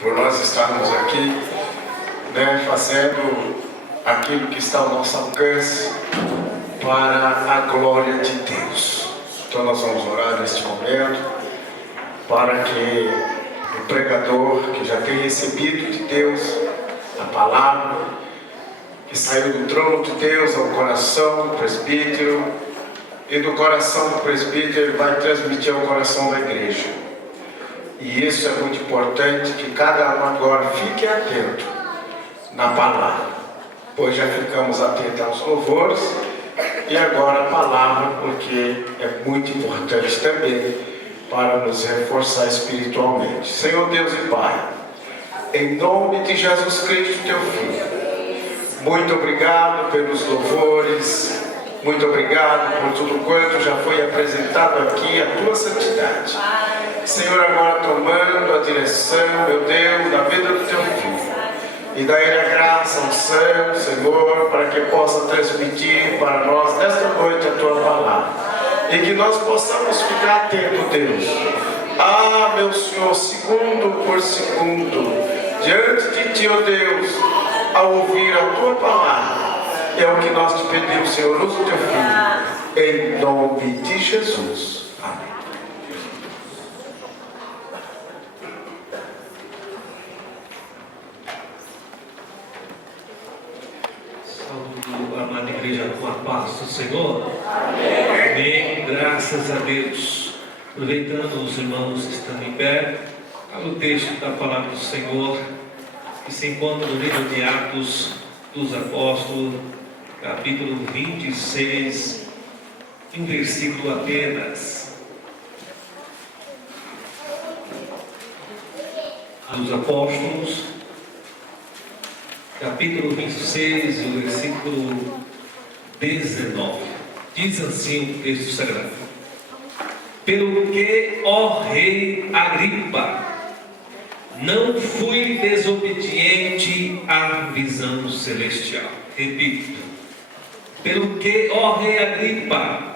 por nós estarmos aqui, fazendo aquilo que está ao nosso alcance para a glória de Deus. Então nós vamos orar neste momento para que o pregador, que já tem recebido de Deus a palavra, que saiu do trono de Deus ao coração do presbítero, e do coração do presbítero ele vai transmitir ao coração da igreja. E isso é muito importante, que cada um agora fique atento na palavra, pois já ficamos atentos aos louvores, e agora a palavra, porque é muito importante também para nos reforçar espiritualmente. Senhor Deus e Pai, em nome de Jesus Cristo, teu Filho, muito obrigado pelos louvores, muito obrigado por tudo quanto já foi apresentado aqui, a tua santidade. Senhor, agora tomando a direção, meu Deus, da vida do teu Filho, e dá-lhe a graça ao céu, Senhor, para que possa transmitir para nós nesta noite a tua palavra, e que nós possamos ficar atentos, Deus. Ah, meu Senhor, segundo por segundo, diante de ti, ó Deus, ao ouvir a tua palavra. É o que nós te pedimos, Senhor, usa o teu Filho, em nome de Jesus. Amém. Saúdo a amada igreja com a paz do Senhor. Amém. Amém. Graças a Deus. Aproveitando os irmãos que estão em pé, para o texto da palavra do Senhor, que se encontra no livro de Atos dos Apóstolos, capítulo 26, um versículo apenas. Dos Apóstolos, capítulo 26, o versículo 19. Diz assim o texto sagrado: pelo que, ó rei Agripa, não fui desobediente à visão celestial. Repito: pelo que, ó rei Agripa,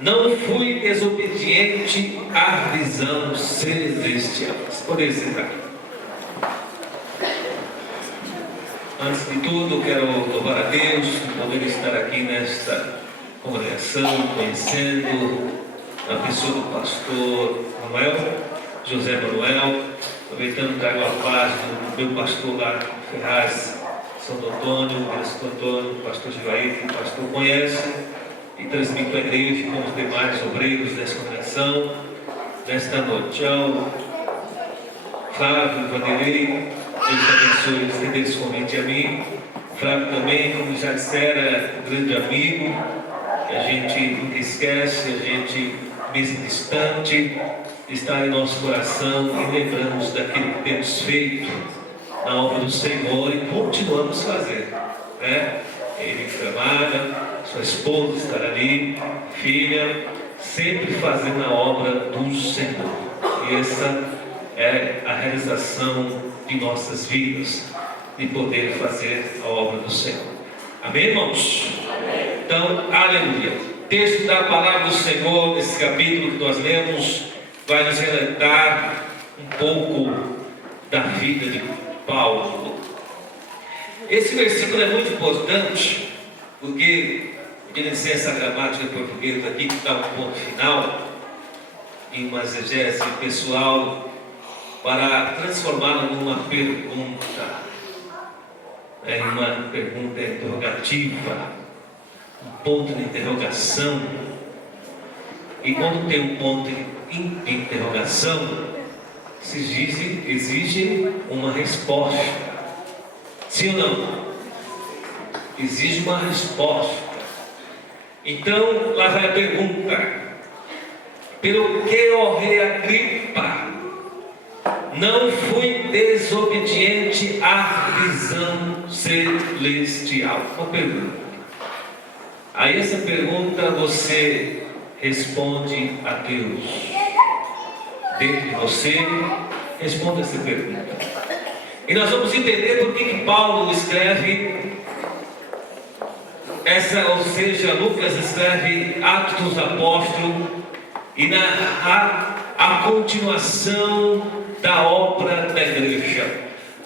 não fui desobediente à visão celestial. Podem sentar. Antes de tudo, quero louvar a Deus por poder estar aqui nesta congregação, conhecendo a pessoa do pastor José Manuel, aproveitando que trago a paz do meu pastor lá em Ferraz, Santo Antônio, Bispo Antônio, o pastor Givaí, que o pastor conhece, e transmito a igreja com os demais obreiros dessa congregação nesta noite. Ao Flávio, Vanderlei, Deus abençoe, estender esse convite a mim. Flávio também, como já disseram, é um grande amigo, que a gente nunca esquece, a gente, mesmo distante, está em nosso coração e lembramos daquilo que temos feito na obra do Senhor e continuamos fazendo, Ele trabalha, sua esposa está ali, filha, sempre fazendo a obra do Senhor. E essa é a realização de nossas vidas, de poder fazer a obra do Senhor. Amém, irmãos? Amém. Então, aleluia. O texto da palavra do Senhor, nesse capítulo que nós lemos, vai nos relatar um pouco da vida de Paulo. Esse versículo é muito importante, porque, pedindo licença a gramática portuguesa aqui, que dá um ponto final, em uma exegese pessoal, para transformá-la numa pergunta, uma pergunta interrogativa, um ponto de interrogação. E quando tem um ponto de interrogação, se exige uma resposta. Sim ou não? Exige uma resposta. Então, lá vai a pergunta: pelo que, ó rei Agripa, não fui desobediente à visão celestial? Uma pergunta. A essa pergunta você responde a Deus. Dentro de você, responda essa pergunta. E nós vamos entender por que Paulo escreve ou seja, Lucas escreve Atos dos Apóstolos, e a continuação da obra da igreja.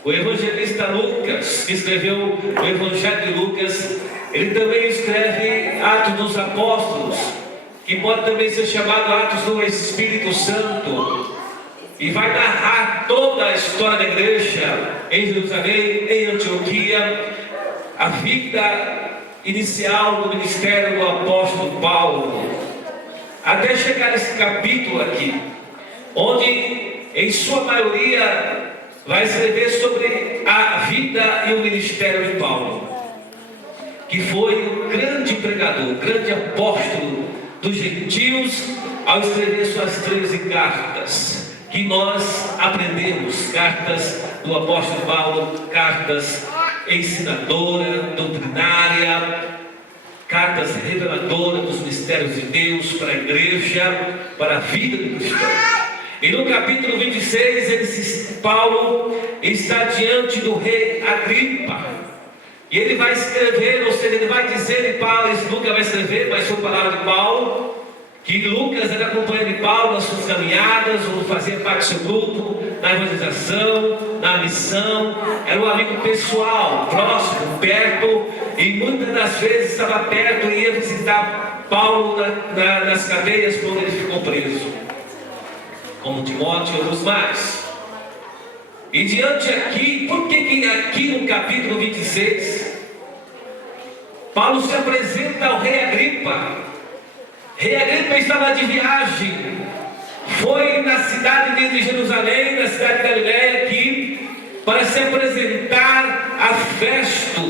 O evangelista Lucas, que escreveu o Evangelho de Lucas, ele também escreve Atos dos Apóstolos, que pode também ser chamado Atos do Espírito Santo, e vai narrar toda a história da igreja em Jerusalém, em Antioquia, a vida inicial do ministério do apóstolo Paulo, até chegar nesse capítulo aqui, onde em sua maioria vai escrever sobre a vida e o ministério de Paulo, que foi o grande pregador, o grande apóstolo dos gentios, ao escrever suas 13 cartas, que nós aprendemos, cartas do apóstolo Paulo, cartas ensinadora, doutrinária, cartas reveladoras dos mistérios de Deus para a igreja, para a vida do cristão. E no capítulo 26, Paulo está diante do rei Agripa, e ele vai escrever, ou seja, ele vai dizer, e Paulo, Lucas vai escrever, mas foi palavra de Paulo, que Lucas era companheiro de Paulo nas suas caminhadas, ou fazia parte do seu grupo, na evangelização, na missão, era um amigo pessoal, próximo, perto, e muitas das vezes estava perto e ia visitar Paulo nas cadeias quando ele ficou preso, como Timóteo e outros mais. E diante aqui, por que aqui no capítulo 26, Paulo se apresenta ao rei Agripa? Rei Agripa estava de viagem, foi na cidade de Jerusalém, na cidade de Galileia aqui, para se apresentar a Festo,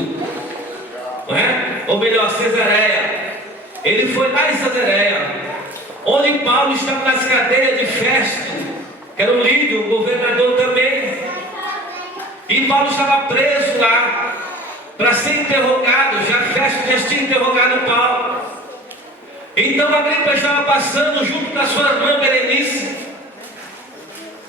não é? Ou melhor, Cesareia. Ele foi lá em Cesareia, onde Paulo estava nas cadeias de Festo, que era o líder, o governador também, e Paulo estava preso lá, para ser interrogado. Festo já tinha interrogado Paulo. Então Agripa estava passando junto com a sua irmã Berenice,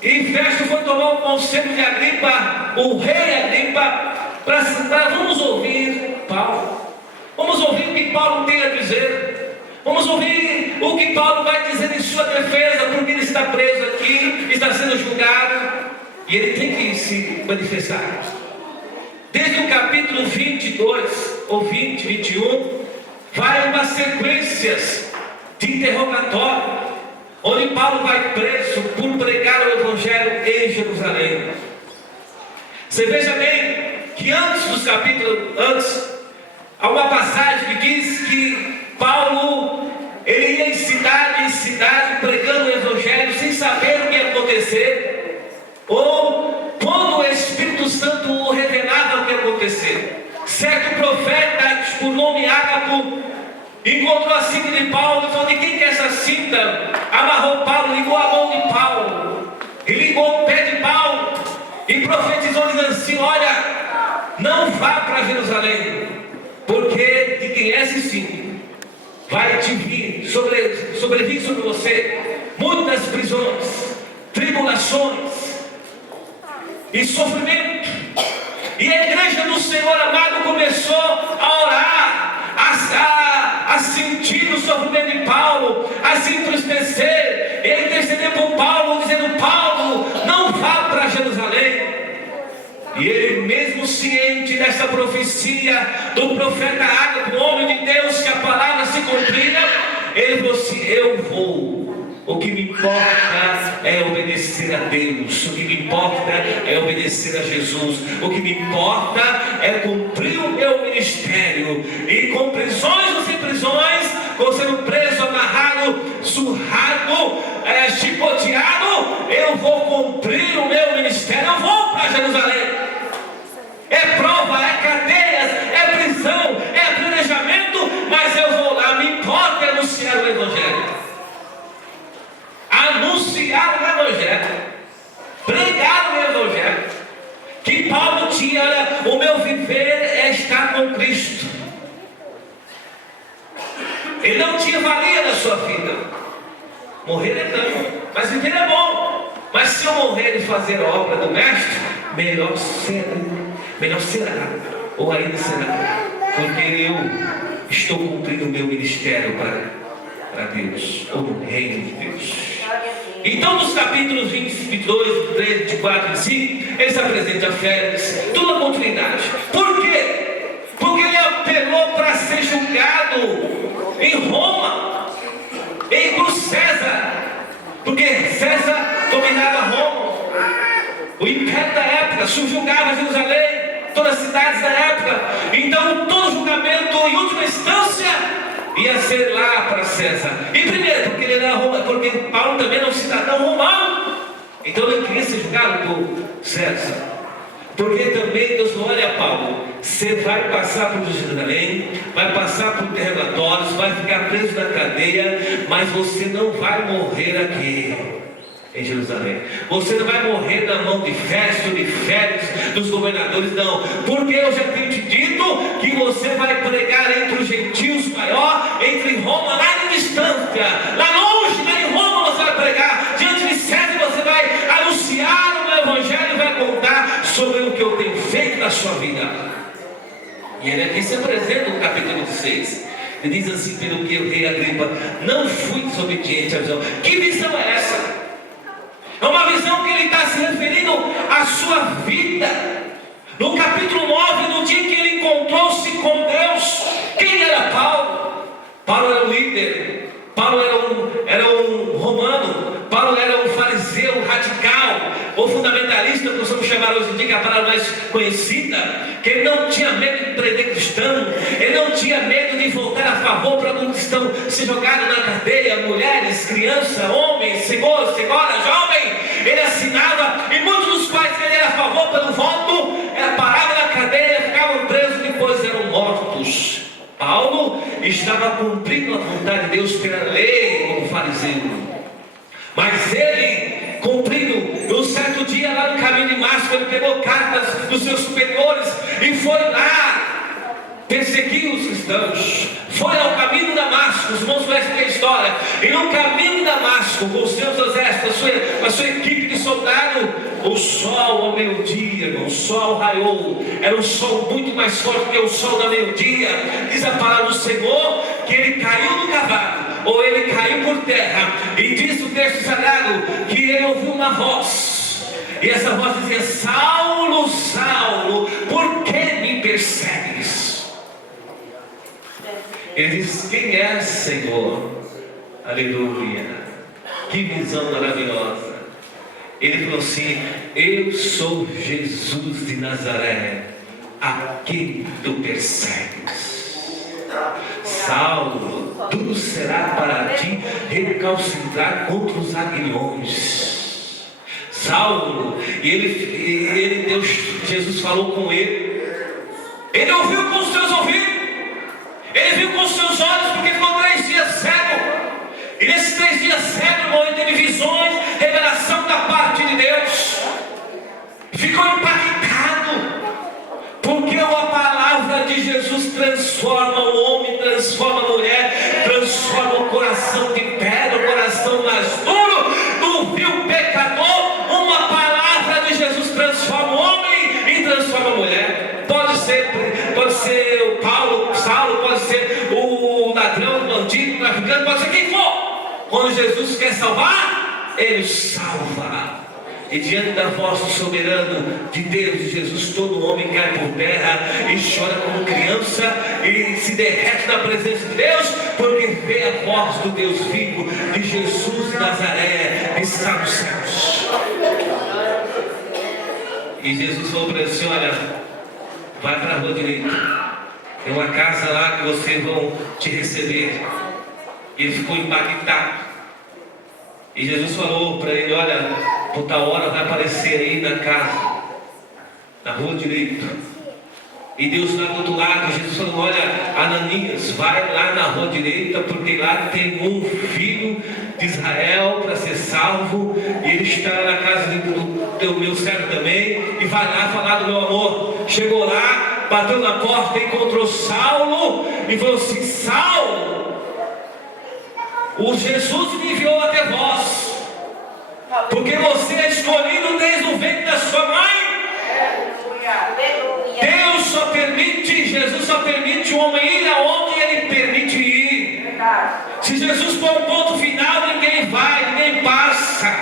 e Festo foi tomar o conselho de Agripa, o rei Agripa, para vamos ouvir Paulo, vamos ouvir o que Paulo tem a dizer, vamos ouvir o que Paulo vai dizer em sua defesa, porque ele está preso aqui, está sendo julgado, e ele tem que se manifestar. Desde o capítulo 22, ou 20, 21, vai umas sequências de interrogatório, onde Paulo vai preso por pregar o evangelho em Jerusalém. Você veja bem que antes dos capítulos, há uma passagem que diz que Paulo, ele ia em cidade pregando o evangelho sem saber o que ia acontecer, ou quando o Espírito Santo o revelava o que ia acontecer. Certo profeta, por nome Ágapo, encontrou a cinta de Paulo e falou: de quem que é essa cinta? Amarrou Paulo, ligou a mão de Paulo, e ligou o pé de Paulo, e profetizou dizendo assim: olha, não vá para Jerusalém, porque de quem é esse cinto vai te vir, sobrevir sobre você muitas prisões, tribulações e sofrimento. E a igreja do Senhor amado começou a orar, a sentir o sofrimento de Paulo, a se entristecer, e a interceder por Paulo, dizendo: Paulo, não vá para Jerusalém. E ele, mesmo ciente dessa profecia do profeta Ágapo, o homem de Deus, que a palavra se cumpria, ele falou assim: eu vou. O que me importa é obedecer a Deus. O que me importa é obedecer a Jesus. O que me importa é cumprir o meu ministério. E com prisões ou sem prisões, com sendo preso, amarrado, surrado, chicoteado, eu vou cumprir o meu ministério. Eu vou para Jerusalém. É prova, é cadeias, é prisão, é planejamento, mas eu vou lá. Me importa é anunciar o Evangelho. Anunciar o Evangelho, pregar o Evangelho, que Paulo tinha: olha, o meu viver é estar com Cristo. Ele não tinha valia na sua vida. Morrer é não, mas viver é bom. Mas se eu morrer e fazer a obra do Mestre, melhor será, ou ainda será, porque eu estou cumprindo o meu ministério para Deus, ou no reino de Deus. Então, nos capítulos 20, 22, 23, 24, 25, ele se apresenta a Félix, tudo a continuidade. Por quê? Porque ele apelou para ser julgado em Roma, por César, porque César dominava Roma, o império da época, subjugava Jerusalém, todas as cidades da época. Então, todo julgamento, em última instância, ia ser lá para César. E primeiro, porque ele era Roma, porque Paulo também era um cidadão romano, então ele queria ser julgado por César. Porque também Deus falou: olha, Paulo, você vai passar por Jerusalém, vai passar por interrogatórios, vai ficar preso na cadeia, mas você não vai morrer aqui em Jerusalém. Você não vai morrer na mão de Festo, de Félix, dos governadores, não. Porque eu já tenho te dito que você vai pregar entre os gentios maior, entre Roma, lá em distância, lá longe, lá em Roma você vai pregar, diante de César você vai anunciar o meu evangelho e vai contar sobre o que eu tenho feito na sua vida. E ele aqui se apresenta no capítulo 26. Ele diz assim: pelo que o rei Agripa, não fui desobediente à visão. Que visão é essa? É uma visão que ele está se referindo à sua vida. No capítulo 9, no dia que ele encontrou-se com Deus. Quem era Paulo? Paulo era um líder. Paulo era um romano. Paulo era um fariseu radical, ou fundamentalista, que nós vamos chamar hoje em dia, que é a palavra mais conhecida. Que ele não tinha medo de prender cristão, ele não tinha medo de voltar a favor para algum cristão ser jogado na cadeia, mulheres, crianças, homens, senhora, jovem. Ele assinava, e muitos dos quais que ele era a favor pelo voto, paravam na cadeia, ficavam presos e depois eram mortos. Paulo estava cumprindo a vontade de Deus pela lei como fariseu. Mas ele, cumprindo, um certo dia lá no caminho de Damasco, ele pegou cartas dos seus superiores e foi lá perseguir os cristãos. Foi ao caminho de Damasco, os irmãos conhecem a história. E no caminho de Damasco, com os seus exércitos, a sua equipe de soldado, o sol ao meio-dia, irmão, o sol raiou. Era um sol muito mais forte que o sol da meio-dia. Diz a palavra do Senhor que ele caiu do cavalo, ou ele caiu por terra. E diz o texto sagrado que ele ouviu uma voz, e essa voz dizia: Saulo, Saulo, por que me persegues? Ele diz: quem é, Senhor? Aleluia, que visão maravilhosa. Ele falou assim: eu sou Jesus de Nazaré, a quem tu persegues. Saulo, tudo será para ti recalcitrar contra os aguilhões. Saulo, e Deus, Jesus falou com ele. Ele ouviu com os seus ouvidos, ele viu com os seus olhos, porque ficou 3 dias cego. E nesses 3 dias cego, irmão, ele teve visões, revelação da parte de Deus. Ficou impactado, porque a palavra de Jesus transforma o homem, transforma a mulher, transforma o coração de pedra, o coração mais duro do vil pecador. Uma palavra de Jesus transforma o homem e transforma a mulher. Pode ser o Saulo, pode ser o ladrão, o bandido, o traficante, pode ser quem for. Quando Jesus quer salvar, ele salva. E diante da voz do soberano de Deus, de Jesus, todo homem cai por terra e chora como criança e se derrete na presença de Deus, porque vê a voz do Deus vivo, de Jesus de Nazaré, que está nos céus. E Jesus falou para ele assim: olha, vai para a rua direita, tem uma casa lá que vocês vão te receber. E ele ficou impactado. E Jesus falou para ele: olha, por tal hora vai aparecer aí na casa, na rua direita. E Deus lá do outro lado, Jesus falou: olha, Ananias, vai lá na rua direita, porque lá tem um filho de Israel para ser salvo, e ele está na casa do meu servo também, e vai lá falar do meu amor. Chegou lá, bateu na porta, encontrou Saulo e falou assim: Saulo, o Jesus me enviou até vós, porque você é escolhido desde o ventre da sua mãe. Deus só permite, Jesus só permite o homem ir aonde ele permite ir. Se Jesus põe um ponto final, ninguém vai, ninguém passa.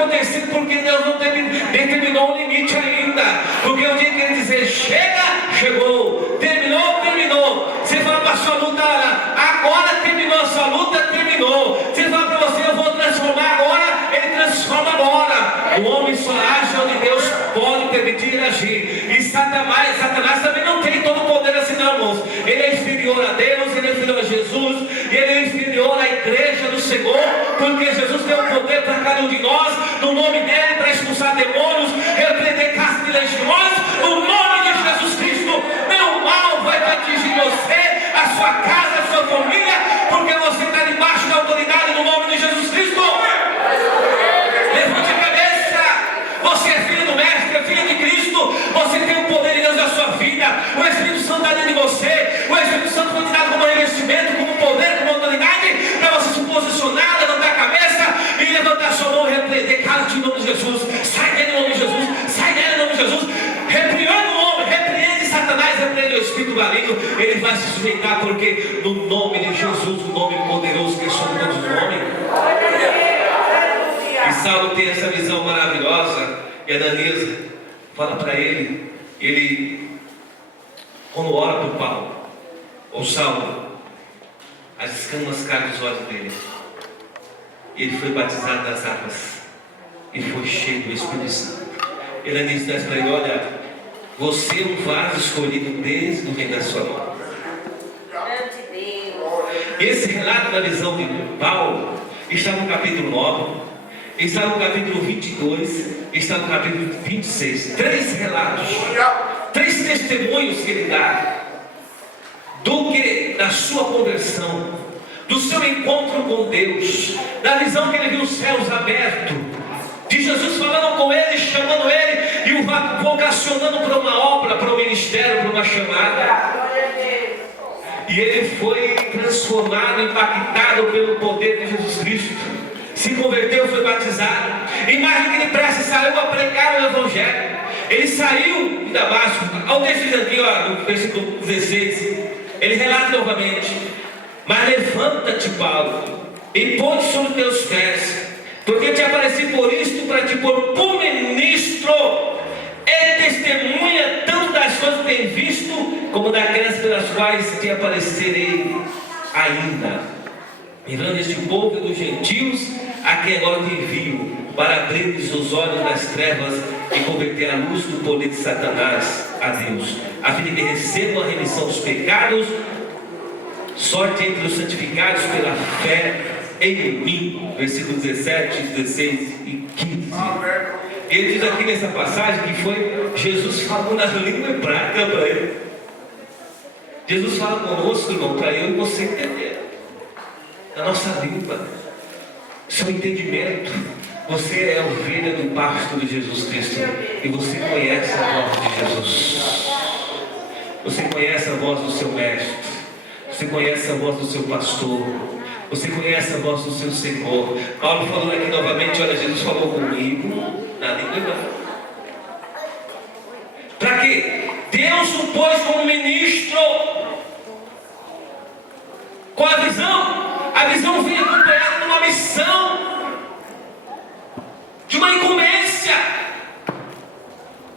acontecido porque Deus não determinou um limite ainda. Porque o dia que Ele dizer chega, chegou. Terminou, terminou. Você fala para a sua luta, agora terminou a sua luta, terminou. Você fala para você, eu vou transformar agora, Ele transforma agora. O homem só age onde Deus pode permitir agir. E Satanás também não tem todo o poder assim, não, irmãos. Ele é inferior a Deus, ele é inferior a Jesus, e ele é inferior à igreja do Senhor, porque Jesus tem o poder para cada um de nós, no nome dele, para expulsar demônios, repreender castas de legiões, no nome de Jesus Cristo. Nenhum mal vai te atingir você, a sua casa, a sua família, porque você está debaixo da autoridade no nome de Jesus Cristo. Levante a cabeça. Você é filho do Mestre, é filho de Cristo. Você tem o poder de Deus na sua vida. O Espírito Santo está dentro de você. O Espírito Santo foi te dado como revestimento, como poder, como autoridade, para você se posicionar, levantar a cabeça e levantar a sua mão e repreender. Cala-te em nome de Jesus. Sai dele em nome de Jesus. Sai dele em nome de Jesus. Repreende o homem, repreende Satanás, repreende o Espírito maligno. Ele vai se sujeitar, porque no nome de Jesus, o nome poderoso que é sobre todos os nomes. E Saulo tem essa visão maravilhosa. E Ananias fala para ele, quando ora por Paulo, ou Saulo, as escamas caem dos olhos dele. Ele foi batizado nas águas e foi cheio do Espírito Santo. Ananias diz para ele: olha, você é um vaso escolhido desde o reino da sua mão. Esse relato da visão de Paulo está no capítulo 9, está no capítulo 22, está no capítulo 26. 3 relatos, 3 testemunhos que ele dá do que da sua conversão, do seu encontro com Deus, da visão que ele viu os céus abertos, de Jesus falando com ele, chamando ele e o vocacionando para uma obra, para um ministério, para uma chamada. E ele foi transformado, impactado pelo poder de Jesus Cristo. Se converteu, foi batizado. Imagina que depressa saiu a pregar o Evangelho. Ele saiu de Damasco. Olha o texto aqui, no versículo 16. Ele relata novamente: mas levanta-te, Paulo, e põe-te sobre teus pés, porque te apareci por isto, para te pôr por ministro e testemunha tanto das coisas que tem visto, como daquelas pelas quais te aparecerei ainda, mirando este povo e dos gentios, a quem agora te envio, para abrir-lhes os olhos das trevas e converter a luz do poder de Satanás a Deus, a fim de que recebam a remissão dos pecados, sorte entre os santificados pela fé em mim. Versículos 17, 16 e 15. Ele diz aqui nessa passagem que foi Jesus falando na língua hebraica para ele. Jesus fala conosco, irmão, para eu e você entender na nossa língua, seu entendimento. Você é a ovelha do pasto de Jesus Cristo, e você conhece a voz de Jesus. Você conhece a voz do seu mestre. Você conhece a voz do seu pastor. Você conhece a voz do seu Senhor. Paulo falando aqui novamente: olha, Jesus falou comigo na língua hebraica. Para quê? Deus o pôs como ministro, com a visão. A visão vem acompanhada de uma missão, de uma incumbência,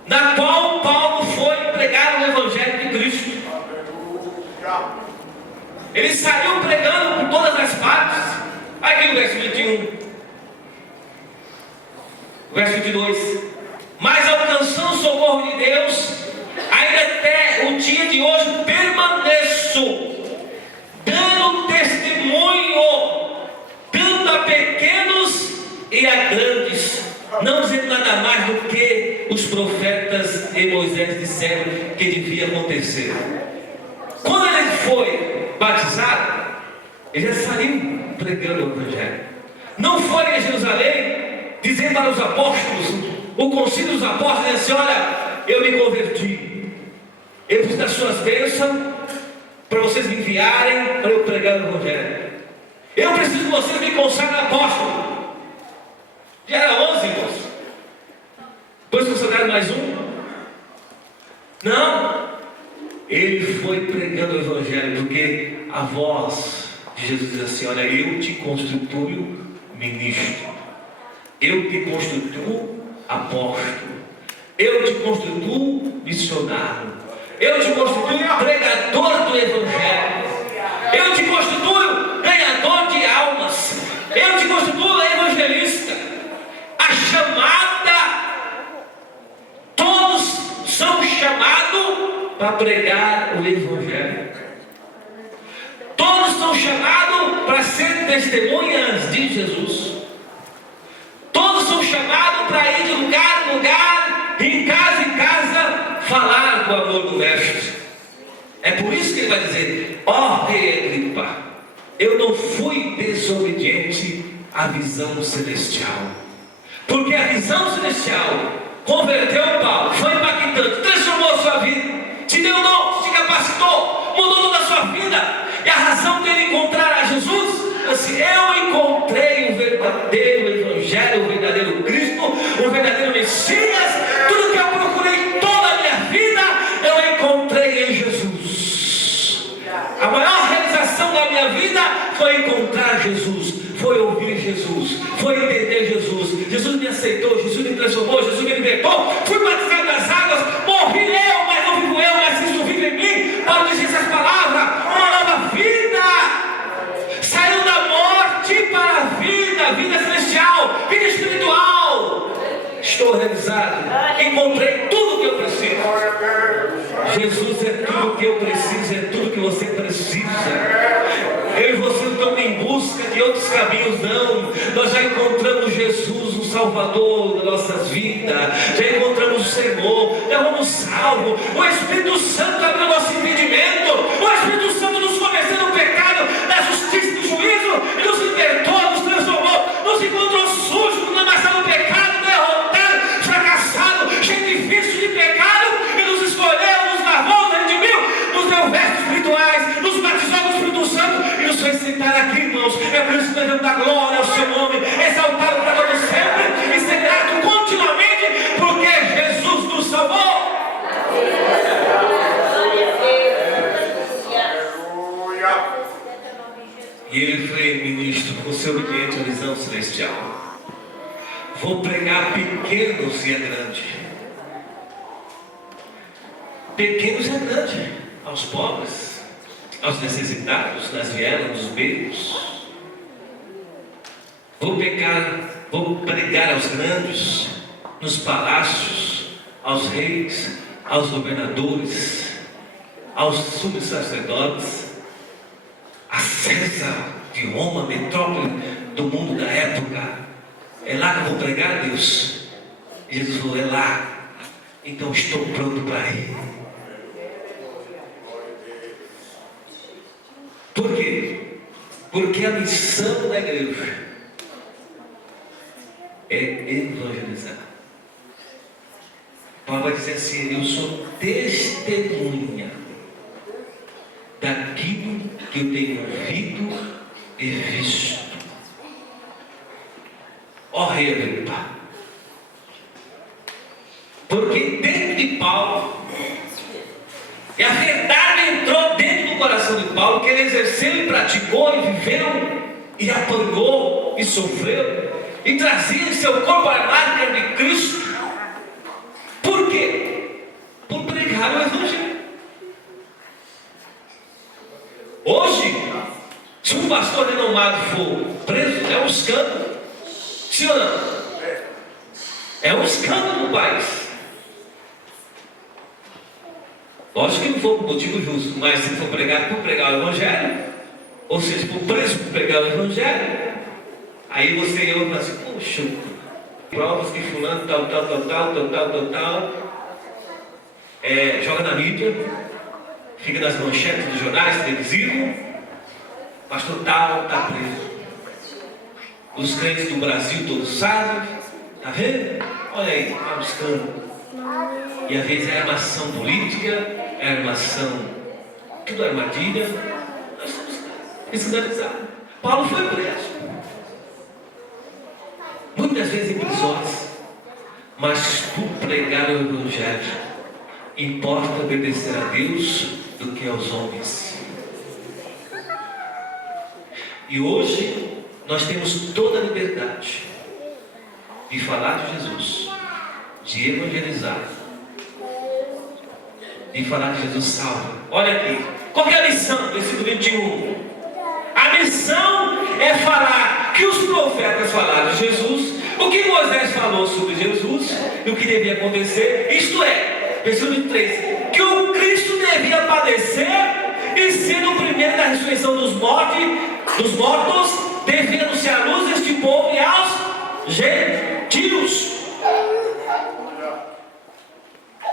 na qual Paulo foi pregar o Evangelho de Cristo. Ele saiu pregando por todas as partes. Aqui o verso 21, o verso 22: mas alcançando o socorro de Deus, ainda até o dia de hoje permaneço, dando testemunho tanto a pequenos e a grandes, não dizendo nada mais do que os profetas e Moisés disseram que devia acontecer. Quando ele foi batizado, ele já saiu pregando o Evangelho. Não foi em Jerusalém dizer para os apóstolos, o concílio dos apóstolos, assim: olha, eu me converti, eu preciso das suas bênçãos para vocês me enviarem para eu pregar o Evangelho. Eu preciso que vocês me consagrem apóstolo. Já era 11, irmãos. Depois consagraram mais um. Não. Ele foi pregando o Evangelho, porque a voz de Jesus diz assim: olha, eu te constituo ministro. Eu te constituo apóstolo. Eu te constituo missionário. Eu te constituo pregador do Evangelho. Eu te constituo ganhador de almas. Eu te constituo evangelista. A chamada, todos são chamados para pregar o Evangelho. Todos são chamados para ser testemunhas de Jesus. Todos são chamados para ir de lugar em lugar, em casa, falar do amor do Mestre. É por isso que ele vai dizer: ó rei Agripa, eu não fui desobediente à visão celestial. Porque a visão celestial converteu Paulo, foi impactante, transformou a sua vida, te deu dom, te capacitou, mudou toda a sua vida. E a razão dele encontrar a Jesus, assim, eu encontrei o verdadeiro Evangelho, o verdadeiro Cristo, o verdadeiro Messias. Tudo que eu procurei toda a minha vida, eu encontrei em Jesus. A maior realização da minha vida foi encontrar Jesus, foi ouvir Jesus, foi entender Jesus. Jesus me aceitou, Jesus me transformou, Jesus me libertou. Fui batizado nas águas, morri eu, mas não vivo eu, mas Cristo vive em mim. Paulo diz essas palavras: uma nova vida. Saiu da morte para a vida celestial, vida espiritual. Estou realizado, encontrei tudo o que eu preciso. Jesus é tudo que eu preciso, é tudo que você precisa. Eu e você não estamos em busca de outros caminhos, não. Nós já encontramos Jesus, o Salvador das nossas vidas. Já encontramos o Senhor, já fomos salvos. O Espírito Santo abriu nosso entendimento. O Espírito Santo nos convenceu do pecado, da justiça e do juízo, e nos libertou, nos transformou, nos encontrou sujos, nos amassado no pecado, derrotado, fracassado, cheio de vícios de pecado, e nos escolheu, nos lavou, nos redimiu, nos deu vestes espirituais, nos batizou no Espírito Santo e nos fez sentar aqui, irmãos. É por isso que devemos dar glória ao seu nome, exaltá-lo para todo sempre e ser grato continuamente, porque Jesus nos salvou. E ele foi ministro com seu obediente à visão celestial. Vou pregar a pequenos e a grande. Pequenos e a grande, aos pobres, aos necessitados, nas vielas, nos becos. Vou pregar aos grandes, nos palácios, aos reis, aos governadores, aos sumos sacerdotes, a César de Roma, metrópole do mundo da época. É lá que eu vou pregar, Deus. Jesus falou: é lá. Então estou pronto para ir. Por quê? Porque a missão da igreja é evangelizar. Paulo vai dizer assim: eu sou testemunha daquilo que eu tenho ouvido e visto. Ó rei Agripa, porque dentro de Paulo, e a verdade entrou dentro do coração de Paulo, que ele exerceu e praticou e viveu e apanhou e sofreu e trazia em seu corpo a marca de Cristo. Por quê? Por pregar o Evangelho. Hoje, se um pastor renomado for preso, é um escândalo. Sim ou não? É um escândalo no país. Lógico que não for por motivo justo, mas se for pregar por pregar o Evangelho, ou seja, por preso por pregar o Evangelho, aí você e eu fala assim: poxa, provas que fulano tal, joga na mídia, fica nas manchetes dos jornais televisivos, pastor tal está preso. Os crentes do Brasil todos sabem, está vendo? Olha aí, está buscando. E às vezes é armação política, é armação, tudo armadilha. Nós estamos escandalizados. Paulo foi preso, muitas vezes em prisões, mas por pregar o Evangelho, importa obedecer a Deus do que aos homens. E hoje nós temos toda a liberdade de falar de Jesus, de evangelizar, de falar de Jesus salva. Olha aqui, qual é a missão? Versículo 21. A missão é falar que os profetas falaram de Jesus, o que Moisés falou sobre Jesus e o que devia acontecer, isto é, versículo 23, que o Cristo devia padecer e ser o primeiro da ressurreição dos mortos, devia anunciar a luz deste povo e aos gentios.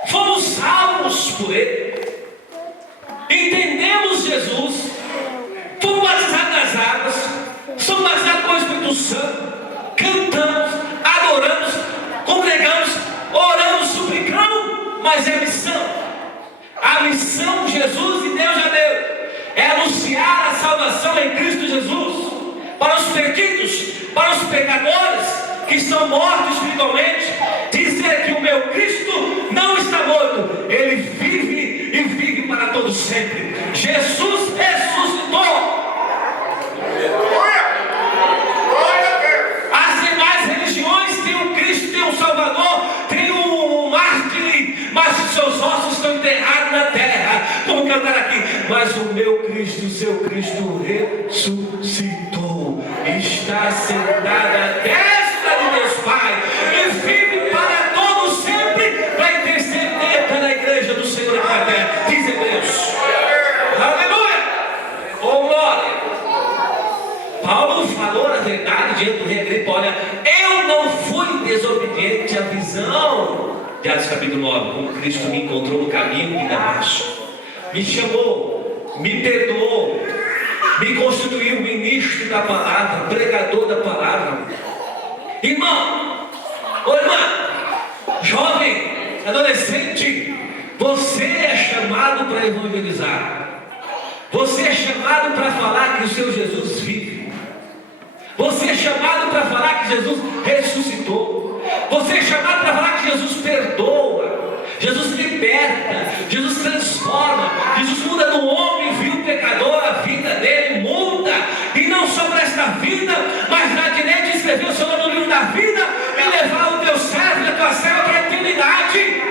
Fomos salvos por Ele, entendemos Jesus, fomos batizados nas águas, somos batizados com o Espírito Santo, cantamos, adoramos, congregamos, oramos, suplicamos, mas é missão. A missão que Jesus e Deus já deu é anunciar a salvação em Cristo Jesus para os perdidos, para os pecadores que estão mortos espiritualmente, dizer que o meu Cristo não está morto, Ele vive e vive para todos sempre. Jesus ressuscitou. As demais religiões têm um Cristo, têm um Salvador, têm um mártir, mas os seus ossos estão enterrados na terra. Vamos cantar aqui. Mas o meu Cristo, o seu Cristo ressuscitou, está sentado à destra de Deus Pai e vive para todos sempre para interceder pela igreja do Senhor aqui na terra. Diz Hebreus. Aleluia! Oh glória! Paulo falou a verdade diante do rei Agripa. Olha, eu não fui desobediente à visão de Atos capítulo 9, como Cristo me encontrou no caminho de Damasco, me chamou, me perdoou, me constituiu ministro da palavra, pregador da palavra. Irmão, ô irmã, jovem, adolescente, você é chamado para evangelizar. Você é chamado para falar que o seu Jesus vive. Você é chamado para falar que Jesus ressuscitou. Você é chamado para falar que Jesus perdoa, Jesus liberta, Jesus transforma, Jesus muda no homem, viu o pecador, a vida dele muda, e não só para esta vida, mas na direita escrever o seu nome no livro da vida e levar o teu servo e a tua serva para a eternidade.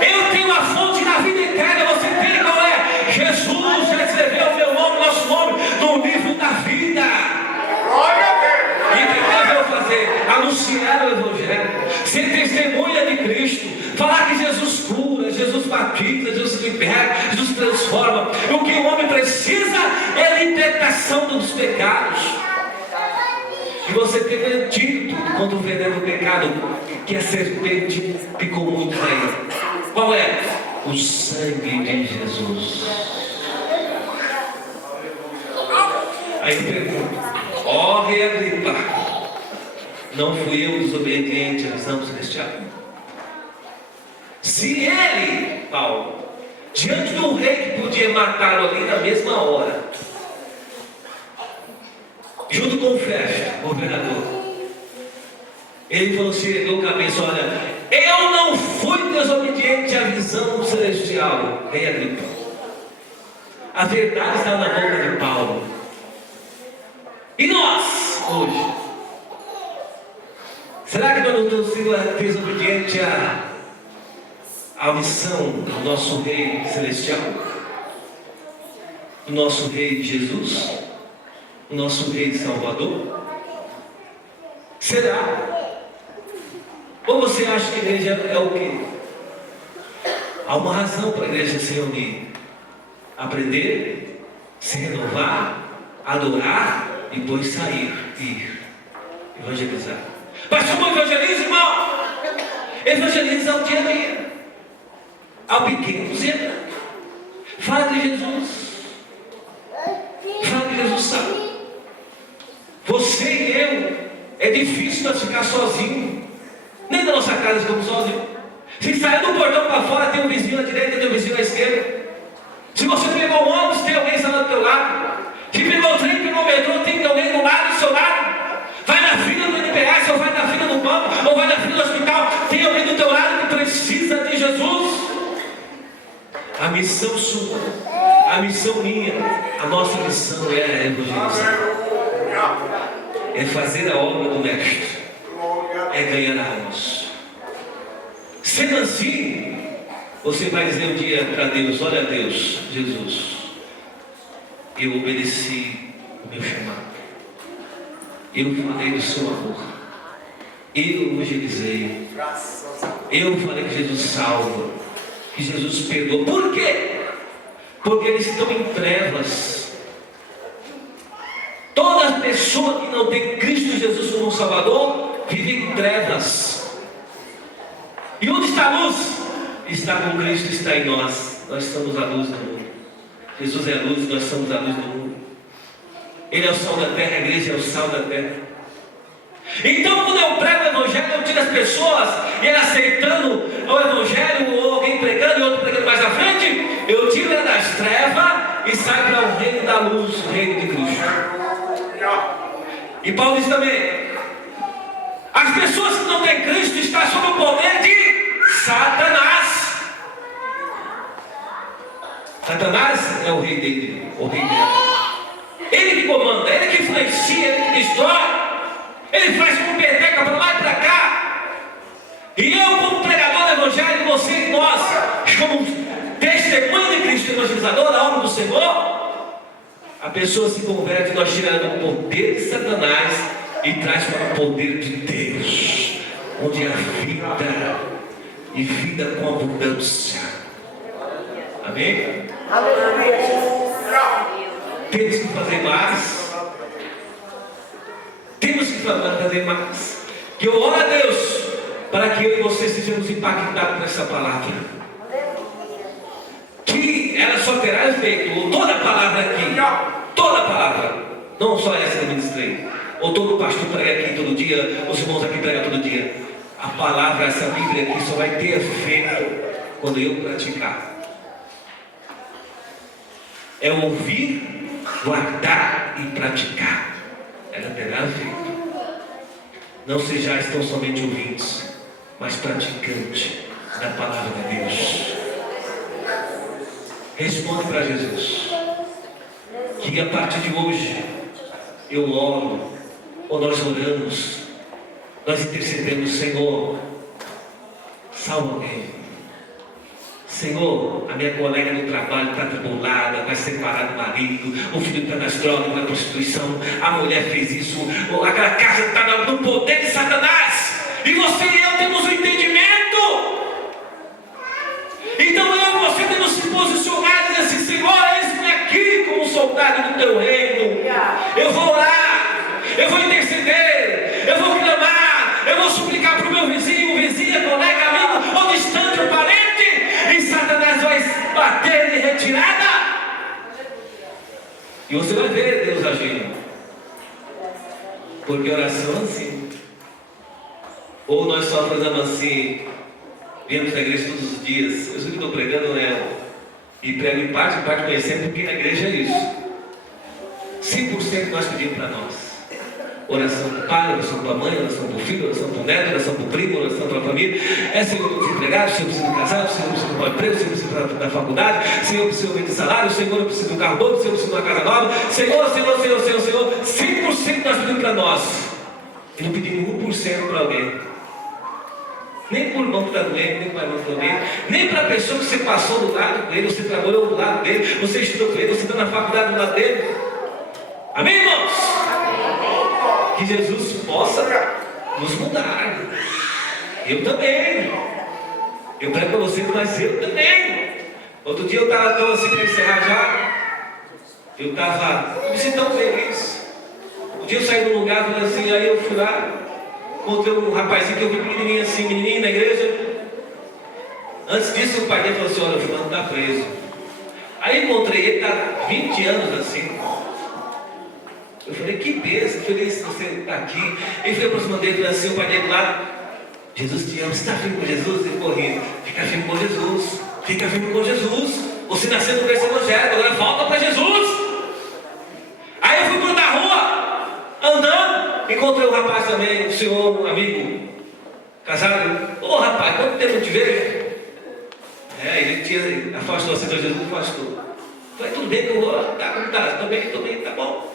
Eu tenho a fonte da vida eterna, você tem qual é? Jesus já escreveu o meu nome, nosso nome, no livro da vida. E o que eu devo fazer? Anunciar o Evangelho, ser testemunha de Cristo, falar que Jesus cura, Jesus batiza, Jesus liberta, Jesus transforma. O que o homem precisa é a libertação dos pecados. E você tem um antídoto contra o veneno do pecado, que a serpente picou muito aí. Qual é? O sangue de Jesus. Aí pergunta: ó rei Agripa, não fui eu desobediente à visão celestial? Se ele, Paulo, diante do rei que podia matá-lo ali na mesma hora, junto com o Festo, governador, ele falou assim, ergueu a cabeça: olha, eu não fui desobediente à visão celestial, rei Agripa. A verdade está na boca de Paulo. E nós, hoje, será que nós não estamos sendo desobedientes à missão do nosso Rei Celestial? Do nosso Rei Jesus? Do nosso Rei Salvador? Será? Ou você acha que a igreja é o quê? Há uma razão para a igreja se reunir: aprender, se renovar, adorar e depois sair, ir, evangelizar. Mas como evangeliza, irmão? Evangeliza ao dia a dia, ao pequeno dizendo: fala de Jesus, fala de Jesus sabe. Você e eu, é difícil nós ficar sozinhos. Nem da nossa casa estamos sozinhos. Se sair do portão para fora, tem um vizinho à direita, tem um vizinho à esquerda. Se você pegou um ônibus, tem alguém sentado do teu lado. Se pegou o trem, pegou o metrô, tem alguém do lado, do seu lado. Vai na fila do NPS, ou vai na fila do banco, ou vai na fila do hospital, tem alguém do teu lado que precisa de Jesus. A missão sua, a missão minha, a nossa missão é evangelizar, é fazer a obra do Mestre. é ganhar almas. Sendo assim, você vai dizer um dia para Deus: olha Deus, Jesus, eu obedeci o meu chamado, eu falei do seu amor, eu evangelizei, eu falei que Jesus salva, que Jesus perdoa. Por quê? Porque eles estão em trevas. Toda pessoa que não tem Cristo Jesus como Salvador vive em trevas. E onde está a luz? Está com Cristo, está em nós. Nós somos a luz do mundo. Jesus é a luz, nós somos a luz do mundo. Ele é o sal da terra, a igreja é o sal da terra. Então, quando eu prego o evangelho, eu tiro as pessoas, e ela aceitando o evangelho, ou alguém pregando e outro pregando mais à frente, eu tiro ela das trevas e sai para o reino da luz, o reino de Cristo. E Paulo diz também: as pessoas que não têm Cristo estão sob o poder de Satanás. Satanás é o rei dele, o rei dela. Ele que comanda, ele que influencia, ele que destrói. Ele faz como peteca para lá e para cá. E eu, como pregador do evangelho, você e nós, como testemunho de Cristo, evangelizador da obra do Senhor, a pessoa se converte, nós tiramos o poder de Satanás e traz para o poder de Deus, onde há vida e vida com abundância. Amém? Temos que fazer mais. Temos que fazer mais. Que eu oro a Deus para que eu e você sejamos impactados por essa palavra. Que ela só terá efeito, ou toda a palavra aqui, toda a palavra, não só essa que eu ministrei, ou todo pastor prega aqui todo dia, os irmãos aqui pregam todo dia. A palavra, essa Bíblia aqui só vai ter efeito quando eu praticar. É ouvir, guardar e praticar. Ela terá efeito. Não sejais tão somente ouvintes, mas praticantes da palavra de Deus. Responde para Jesus. Que a partir de hoje eu oro, ou nós oramos, nós intercedemos: Senhor, salva alguém. Senhor, a minha colega no trabalho está atribulada, vai separar do marido, o filho está nas drogas, na prostituição, a mulher fez isso, aquela casa está no poder de Satanás, e você e eu temos o entendimento. Então eu e você temos que se posicionar e dizer assim: Senhor, eis-me aqui como soldado do teu reino. Eu vou orar, eu vou interceder, eu vou clamar, eu vou suplicar para o meu vizinho, vizinha, colega, amigo, ou distante, ou parente. E Satanás vai bater em retirada. E você vai ver Deus agindo. Porque oração é assim. Ou nós só fazemos assim, viemos na igreja todos os dias. Eu sei que estou pregando, né? E prego em parte conhecendo, porque na igreja é isso. 100% nós pedimos para nós. Oração para o pai, oração para a mãe, oração para o filho, oração para o neto, oração para o primo, oração para a família. Senhor, eu preciso empregar, Senhor, eu preciso casar, Senhor, eu preciso de um emprego, Senhor, eu preciso da faculdade, Senhor, eu preciso de salário, Senhor, eu preciso de um carro novo, Senhor, eu preciso de uma casa nova. Senhor, 100% nós pedimos para nós. E não pedimos 1% para alguém. Nem por irmão que está doente, nem para irmão que está doente, nem para a pessoa que você passou do lado dele, você trabalhou do lado dele, você estudou com ele, você está na faculdade do lado dele. Amém, irmãos? Que Jesus possa nos mudar. Eu também. Eu prego para você, mas eu também. Outro dia eu estava tão assim para encerrar já. Eu me senti tão feliz. Um dia eu saí de um lugar, falei assim, aí eu fui lá, encontrei um rapazinho que eu vi pequenininho assim, menininho na igreja. Antes disso o pai dele falou assim: olha, o fulano está preso. Aí encontrei ele, está 20 anos assim. Eu falei: que bênção, feliz que você está aqui. Ele foi aproximando dele e falou assim: o pai dele do lado: Jesus te ama, você está firme com Jesus? Ele correndo: fica firme com Jesus, fica firme com Jesus. Você nasceu no berço evangélico, agora volta para Jesus. Aí eu fui para outra rua, andando, encontrei um rapaz também, um senhor, um amigo, casado. Ô rapaz, quanto tempo eu te vejo? Ele afastou a Senhor Jesus, afastou. Falei: tudo bem que eu vou? Tá, como tá? Estou bem, tá bom.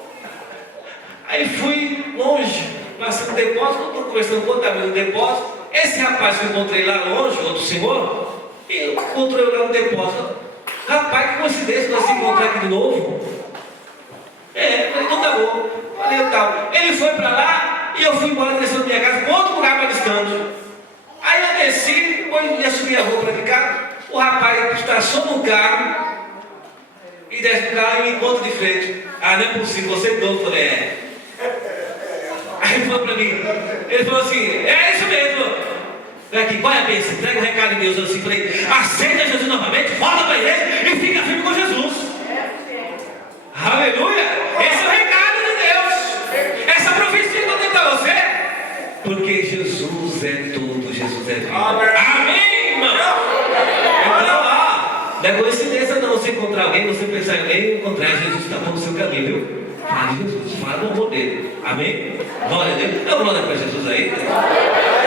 Aí fui longe, passei no depósito, estou conversando com outro amigo no depósito. Esse rapaz que eu encontrei lá longe, outro senhor, e encontrou eu lá no depósito. Rapaz, que coincidência nós se encontrar aqui de novo. Falei, então tá bom. Falei, tal. Ele foi para lá e eu fui embora na direção da minha casa, para outro lugar mais distante. Aí eu desci, depois ia subir a rua para ficar. O rapaz estaciona no carro e desce do carro e me encontra de frente. Ah, não é possível, você é doido. Eu falei, é. Aí ele falou para mim, ele falou assim, é isso mesmo. Falei aqui, qual é a bênção? Entrega o recado de Deus assim. Falei, aceita Jesus novamente, volta para a igreja e fica firme com Jesus. Aleluia! Esse é o recado de Deus. Essa profecia que eu tenho para você. Porque Jesus é tudo, Jesus é vida. Amém, irmão? Então, não é coincidência não você encontrar alguém, você pensar em alguém e encontrar Jesus que está no seu caminho, viu? Fala de Jesus, fala do amor dele. Amém? Glória a Deus. Dá glória para Jesus aí.